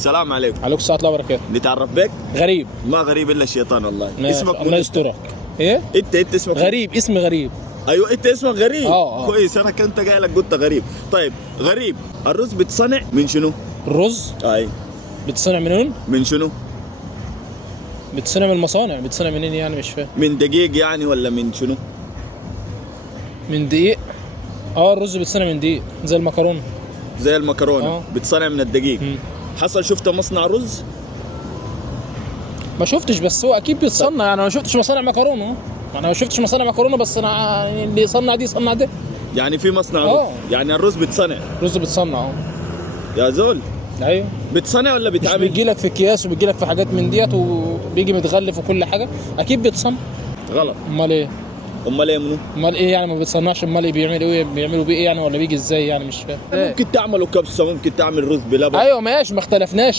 السلام عليكم. عليكم السلام ورحمة الله وبركاته. نتعرف بك؟ غريب. ما غريب الا الشيطان والله. اسمك الله يسترك. ايه؟ انت اسمك غريب، اسمي غريب. ايوه انت اسمك غريب. اه. كويس، انا كنت جاي لك قلت غريب. طيب غريب، الرز بتصنع من شنو؟ الرز اي بتصنع منين؟ من شنو؟ بتصنع من المصانع. بتصنع منين يعني؟ مش فاهم. من دقيق يعني ولا من شنو؟ من دقيق. الرز بتصنع من دقيق زي المكرونة. زي المكرونه. اه. بتصنع من الدقيق. حصل شفت مصنع رز؟ ما شفتش، بس هو اكيد بيتصنع يعني. انا ما شفتش مصانع مكرونة. انا ما شفتش مصانع مكرونة، بس انا اللي يصنع دي يصنع ده. يعني في مصنع اه. رز، يعني الرز بتصنع. الرز بتصنع. يا زول ايوه. بتصنع ولا مش بيتعمل؟ بيجي لك في اكياس وبيجي لك في حاجات من ديت وبيجي متغلف وكل حاجة. اكيد بيتصنع. غلط. امال ايه؟ امال ايه منو؟ امال ايه يعني؟ ما بيتصنعش. امال ايه بيعملوا بيه ايه يعني؟ ولا بيجي ازاي يعني؟ مش فاهم. ممكن تعملوا كبسه، ممكن تعمل رز بلبن. ايوه ماشي، ما اختلفناش.